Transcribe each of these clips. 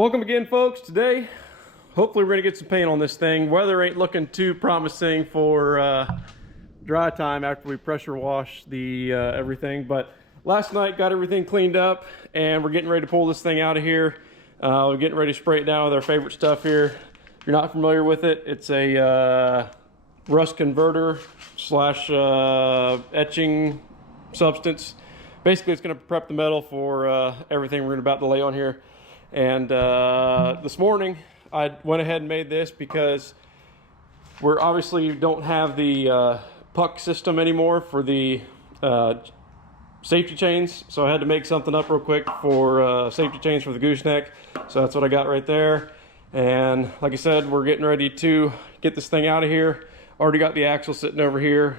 Welcome again, folks. Today, hopefully we're gonna get some paint on this thing. Weather ain't looking too promising for dry time after we pressure wash the everything, but last night got everything cleaned up and we're getting ready to pull this thing out of here. We're getting ready to spray it down with our favorite stuff here. If you're not familiar with it, it's a rust converter slash etching substance. Basically, it's going to prep the metal for everything we're about to lay on here. And this morning, I went ahead and made this because we're obviously don't have the puck system anymore for the safety chains. So I had to make something up real quick for safety chains for the gooseneck. So that's what I got right there. And like I said, we're getting ready to get this thing out of here. Already got the axle sitting over here,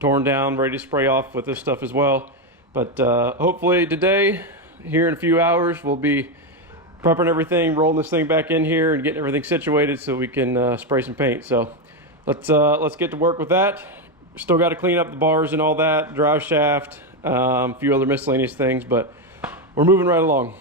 torn down, ready to spray off with this stuff as well. But hopefully today, here in a few hours, we'll be prepping everything, rolling this thing back in here and getting everything situated so we can spray some paint. So let's get to work with that. Still got to clean up the bars and all that, drive shaft, a few other miscellaneous things, but we're moving right along.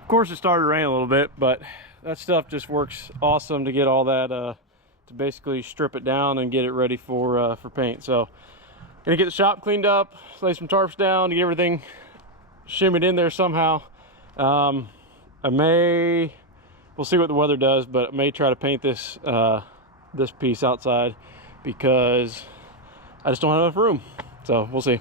Of course, it started raining a little bit, but that stuff just works awesome to get all that to basically strip it down and get it ready for paint. So gonna get the shop cleaned up, lay some tarps down to get everything shimmied in there somehow. We'll see what the weather does, but I may try to paint this this piece outside because I just don't have enough room. So we'll see.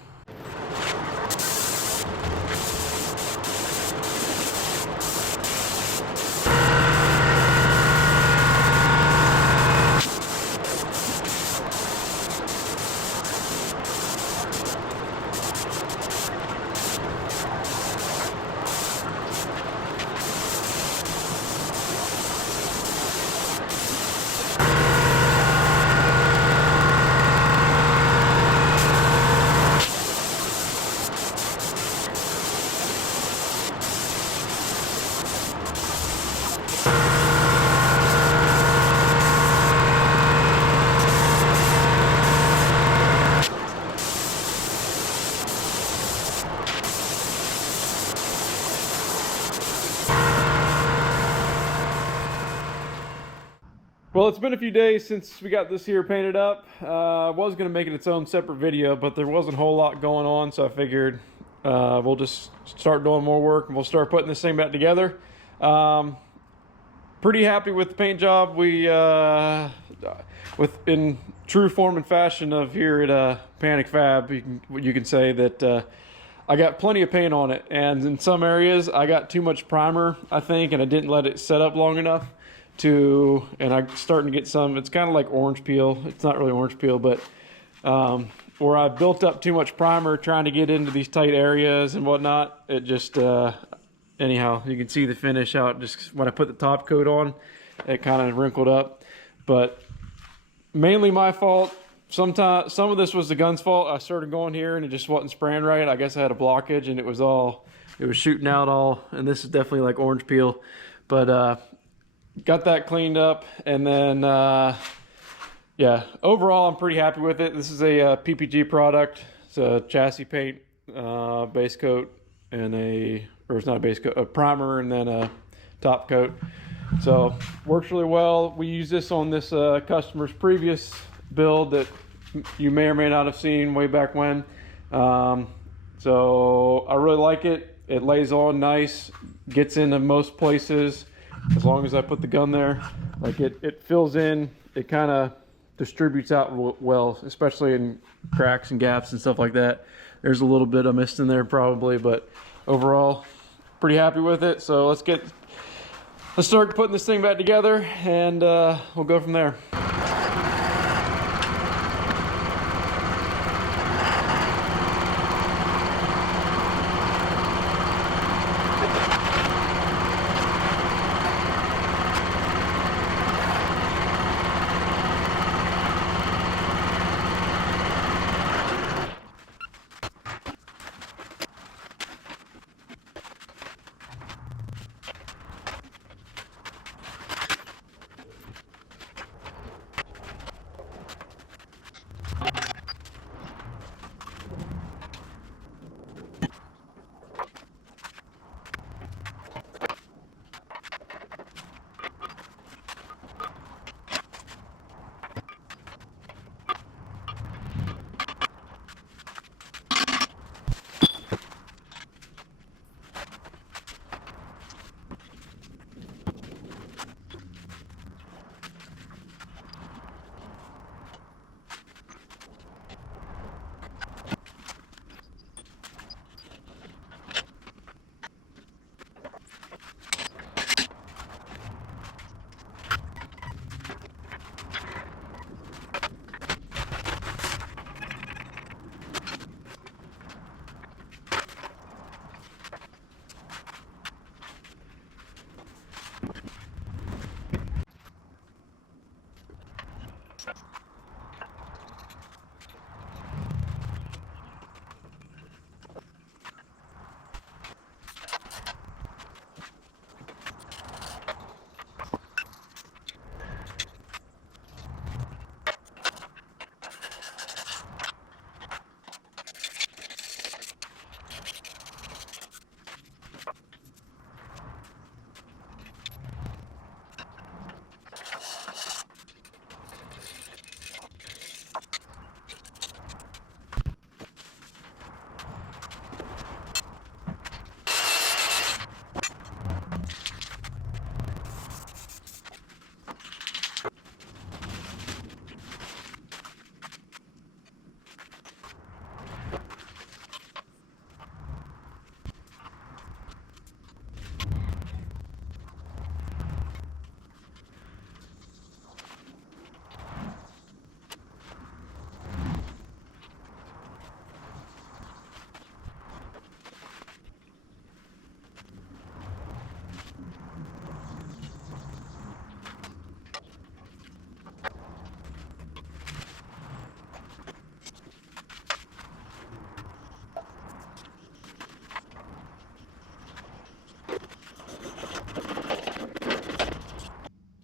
Well, it's been a few days since we got this here painted up. I was going to make it its own separate video, but there wasn't a whole lot going on, so I figured we'll just start doing more work and we'll start putting this thing back together. Pretty happy with the paint job. We, in true form and fashion of here at Panic Fab, you can say that I got plenty of paint on it, and in some areas I got too much primer, I think, and I didn't let it set up long enough. And I'm starting to get some, it's kind of like orange peel. It's not really orange peel, but where I built up too much primer trying to get into these tight areas and whatnot. It just, anyhow, you can see the finish out. Just when I put the top coat on, it kind of wrinkled up. But mainly my fault. Some of this was the gun's fault. I started going here and it just wasn't spraying right. I guess I had a blockage and it was shooting out all, and this is definitely like orange peel. But got that cleaned up, and then yeah, overall I'm pretty happy with it. This is a PPG product. It's a chassis paint, base coat, and it's not a base coat, a primer, and then a top coat. So works really well. We use this on this customer's previous build that you may or may not have seen way back when. So I really like it. It lays on nice, gets into most places as long as I put the gun there. Like it fills in, it kind of distributes out well, especially in cracks and gaps and stuff like that. There's a little bit I missed in there probably, but overall pretty happy with it. So let's start putting this thing back together, and we'll go from there.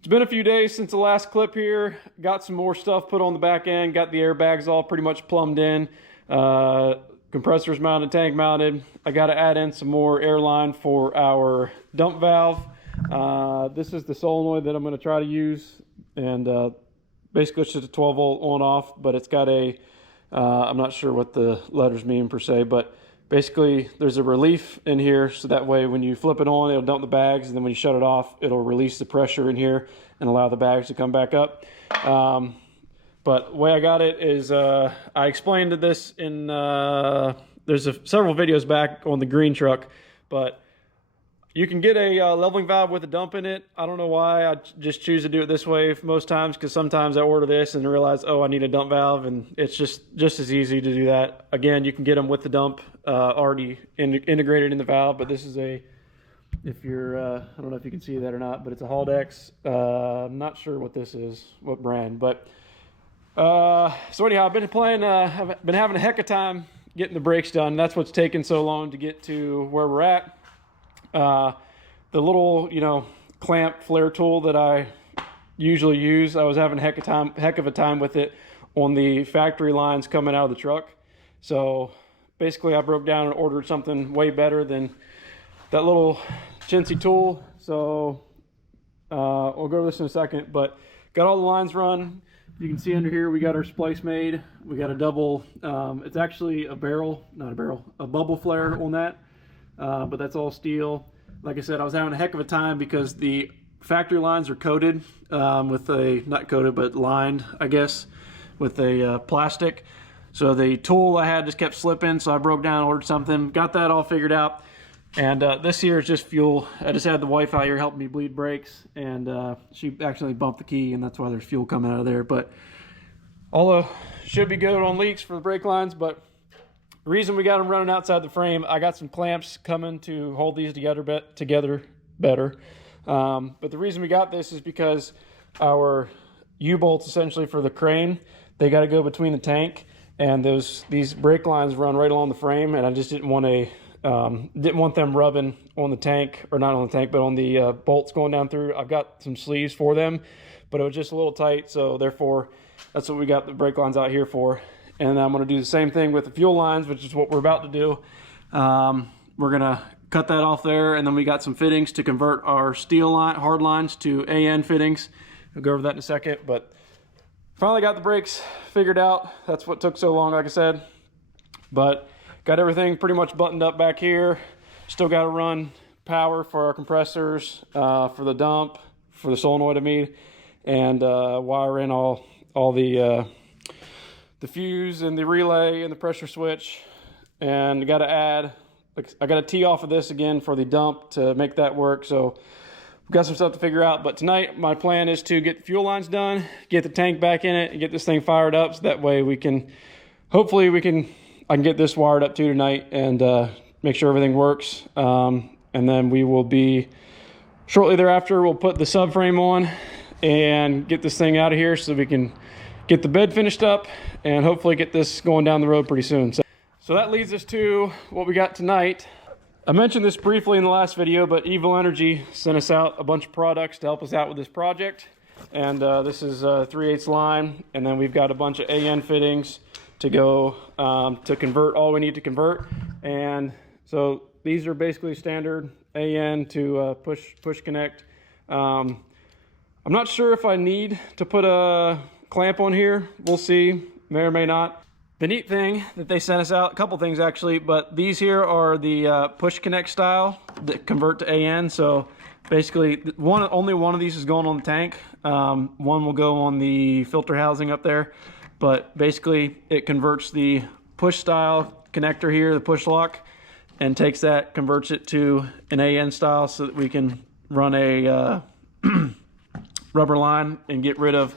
It's been a few days since the last clip here. Got some more stuff put on the back end. Got the airbags all pretty much plumbed in. Compressors mounted, tank mounted. I got to add in some more air line for our dump valve. This is the solenoid that I'm going to try to use. And basically it's just a 12 volt on off, but it's got a, I'm not sure what the letters mean per se, but basically there's a relief in here, so that way when you flip it on, it'll dump the bags, and then when you shut it off, it'll release the pressure in here and allow the bags to come back up. But the way I got it is, I explained this in, there's several videos back on the green truck, but you can get a leveling valve with a dump in it. I don't know why. I just choose to do it this way most times, because sometimes I order this and realize, oh, I need a dump valve, and it's just as easy to do that. Again, you can get them with the dump already integrated in the valve, but this is a, if you're, I don't know if you can see that or not, but it's a Haldex. I'm not sure what this is, what brand, but so anyhow, I've been playing, I've been having a heck of time getting the brakes done. That's what's taken so long to get to where we're at. The little, clamp flare tool that I usually use, I was having a heck of a time with it on the factory lines coming out of the truck. So basically I broke down and ordered something way better than that little chintzy tool. So we'll go over this in a second, but got all the lines run. If You can see under here we got our splice made. We got a double, it's actually a barrel, not a barrel, a bubble flare on that, but that's all steel. Like I said, I was having a heck of a time because the factory lines are coated with a, not coated, but lined, I guess, with a plastic. So the tool I had just kept slipping, so I broke down, ordered something, got that all figured out. And this here is just fuel. I just had the wife out here helping me bleed brakes, and she accidentally bumped the key, and that's why there's fuel coming out of there. But although should be good on leaks for the brake lines, but the reason we got them running outside the frame, I got some clamps coming to hold these together better. But the reason we got this is because our U-bolts, essentially for the crane, they got to go between the tank, and these brake lines run right along the frame, and I just didn't want them rubbing on the tank, or not on the tank, but on the bolts going down through. I've got some sleeves for them, but it was just a little tight, so therefore that's what we got the brake lines out here for. And I'm going to do the same thing with the fuel lines, which is what we're about to do. We're going to cut that off there, and then we got some fittings to convert our steel line, hard lines to AN fittings. We'll go over that in a second, but finally got the brakes figured out. That's what took so long, like I said. But got everything pretty much buttoned up back here. Still got to run power for our compressors, for the dump, for the solenoid I mean, and wire in all the fuse and the relay and the pressure switch. And got to add, I got to tee off of this again for the dump to make that work. So we've got some stuff to figure out. But tonight my plan is to get the fuel lines done, get the tank back in it, and get this thing fired up, so that way we can, hopefully I can get this wired up too tonight and make sure everything works. And then we will be, shortly thereafter, we'll put the subframe on and get this thing out of here so we can get the bed finished up and hopefully get this going down the road pretty soon. So that leads us to what we got tonight. I mentioned this briefly in the last video, but Evil Energy sent us out a bunch of products to help us out with this project. And this is 3/8 line, and then we've got a bunch of AN fittings to go to convert all we need to convert. And so these are basically standard AN to push connect. I'm not sure if I need to put a clamp on here. We'll see, may or may not. The neat thing that they sent us out, a couple things actually, but these here are the push connect style that convert to AN. So basically only one of these is going on the tank. One will go on the filter housing up there. But basically it converts the push style connector here, the push lock, and takes that, converts it to an AN style so that we can run a rubber line and get rid of.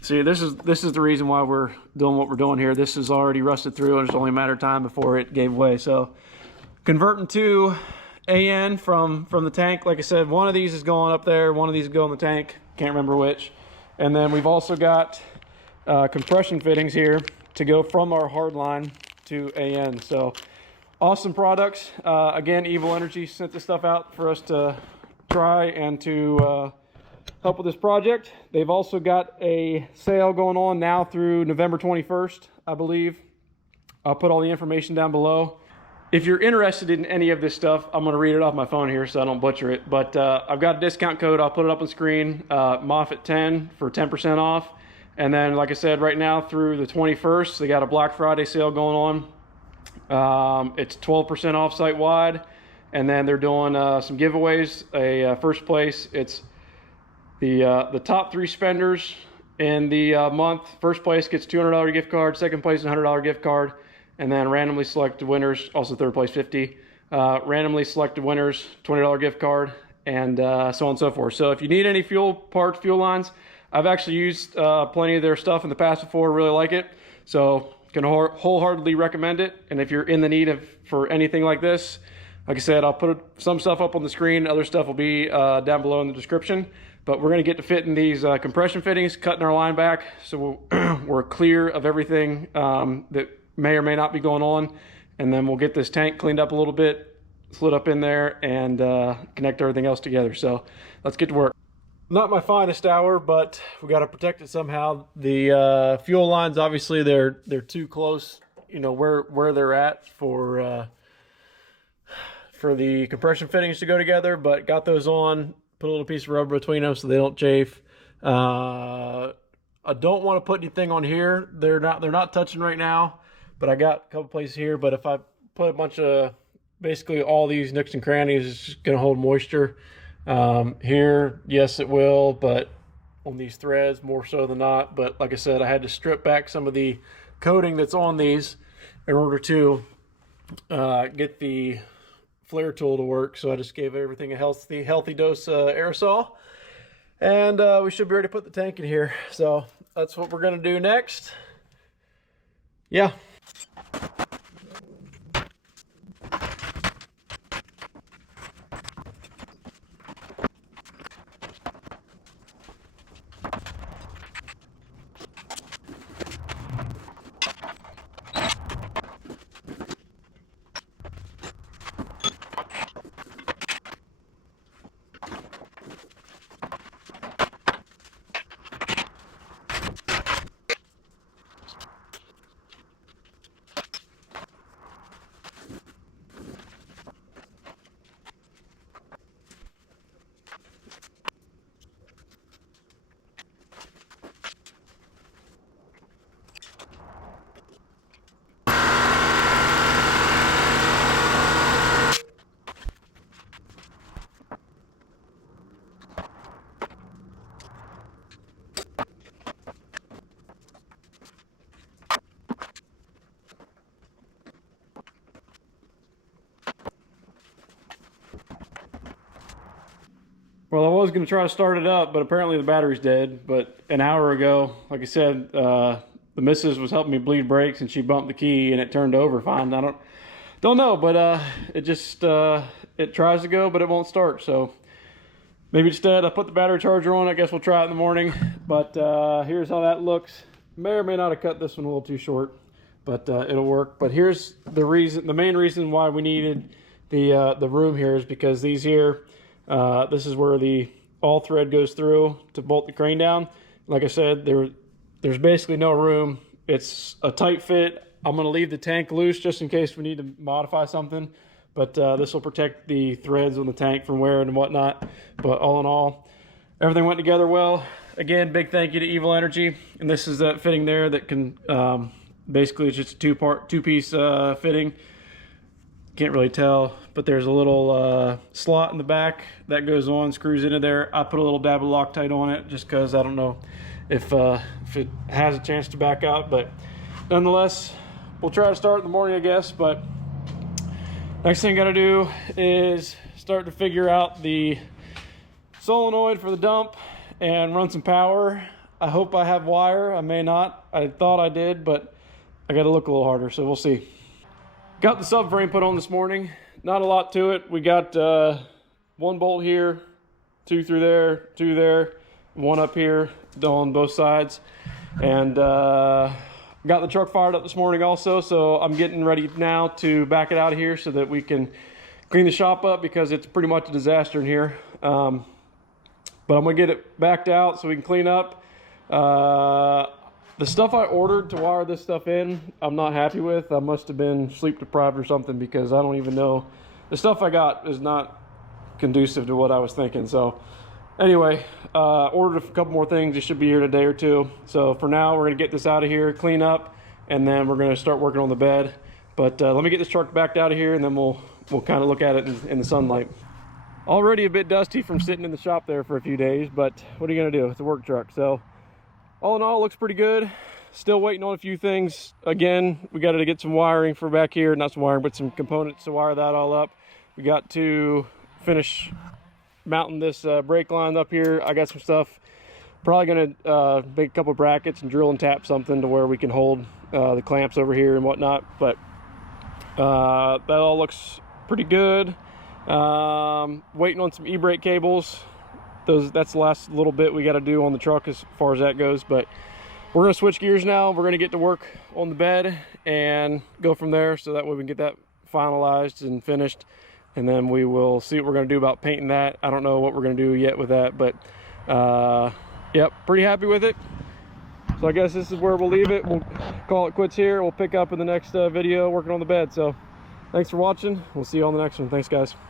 See, this is the reason why we're doing what we're doing here. This is already rusted through, and it's only a matter of time before it gave way. So converting to AN from the tank, like I said, one of these is going up there, one of these is going in the tank, can't remember which. And then we've also got compression fittings here to go from our hard line to AN. So awesome products. Again, Evil Energy sent this stuff out for us to try and to help with this project. They've also got a sale going on now through November 21st, I believe. I'll put all the information down below. If you're interested in any of this stuff, I'm going to read it off my phone here so I don't butcher it. But I've got a discount code. I'll put it up on the screen, Moffat10 for 10% off. And then, like I said, right now through the 21st, they got a Black Friday sale going on. It's 12% off site-wide. And then they're doing some giveaways. First place, it's the top 3 spenders in the month. First place gets $200 gift card. Second place, $100 gift card. And then randomly selected winners, also third place, $50. Randomly selected winners, $20 gift card, and so on and so forth. So if you need any fuel parts, fuel lines, I've actually used plenty of their stuff in the past before, really like it. So can wholeheartedly recommend it. And if you're in the need for anything like this, like I said, I'll put some stuff up on the screen. Other stuff will be down below in the description. But we're going to get to fitting these compression fittings, cutting our line back, so we're clear of everything that may or may not be going on. And then we'll get this tank cleaned up a little bit, slid up in there, and connect everything else together. So let's get to work. Not my finest hour, but we got to protect it somehow. The fuel lines, obviously, they're too close, you know, where they're at for the compression fittings to go together. But got those on, put a little piece of rubber between them so they don't chafe. I don't want to put anything on here. They're not touching right now, but I got a couple places here. But if I put a bunch of, basically all these nooks and crannies, it's just going to hold moisture. Here, yes, it will, but on these threads more so than not. But like I said, I had to strip back some of the coating that's on these in order to get the flare tool to work. So I just gave everything a healthy dose aerosol, and we should be ready to put the tank in here. So that's what we're going to do next. Yeah. Well, I was going to try to start it up, but apparently the battery's dead. But an hour ago, like I said, the missus was helping me bleed brakes, and she bumped the key, and it turned over fine. I don't know, but it just it tries to go, but it won't start. So maybe instead I put the battery charger on. I guess we'll try it in the morning. But here's how that looks. May or may not have cut this one a little too short, but it'll work. But here's the reason. The main reason why we needed the room here is because these here. This is where the all thread goes through to bolt the crane down. Like I said, there's basically no room. It's a tight fit. I'm going to leave the tank loose just in case we need to modify something. But this will protect the threads on the tank from wear and whatnot. But all in all, everything went together well. Again, big thank you to Evil Energy. And this is that fitting there that can, basically it's just a two-piece fitting. Can't really tell, but there's a little slot in the back that goes on, screws into there. I put a little dab of Loctite on it just because I don't know if it has a chance to back out, but nonetheless, we'll try to start in the morning, I guess. But next thing I gotta do is start to figure out the solenoid for the dump and run some power. I hope I have wire. I may not. I thought I did, but I gotta look a little harder, so we'll see. Got the subframe put on this morning. Not a lot to it. We got one bolt here, two through there, two there, one up here on both sides. And got the truck fired up this morning also, so I'm getting ready now to back it out of here so that we can clean the shop up because it's pretty much a disaster in here. But I'm gonna get it backed out so we can clean up. The stuff I ordered to wire this stuff in, I'm not happy with. I must have been sleep deprived or something because I don't even know. The stuff I got is not conducive to what I was thinking. So anyway, ordered a couple more things. They should be here in a day or two. So for now, we're gonna get this out of here, clean up, and then we're gonna start working on the bed. But let me get this truck backed out of here, and then we'll kind of look at it in the sunlight. Already a bit dusty from sitting in the shop there for a few days, but what are you gonna do? It's a work truck. So all in all, looks pretty good. Still waiting on a few things. Again, we got to get some wiring for back here. Not some wiring, but some components to wire that all up. We got to finish mounting this brake line up here. I got some stuff. Probably going to make a couple brackets and drill and tap something to where we can hold the clamps over here and whatnot. But that all looks pretty good. Waiting on some e-brake cables. That's the last little bit we got to do on the truck as far as that goes. But we're going to switch gears now. We're going to get to work on the bed and go from there, so that way we can get that finalized and finished, and then we will see what we're going to do about painting that. I don't know what we're going to do yet with that, but yep, pretty happy with it. So I guess this is where we'll leave it. We'll call it quits here. We'll pick up in the next video working on the bed. So thanks for watching. We'll see you on the next one. Thanks, guys.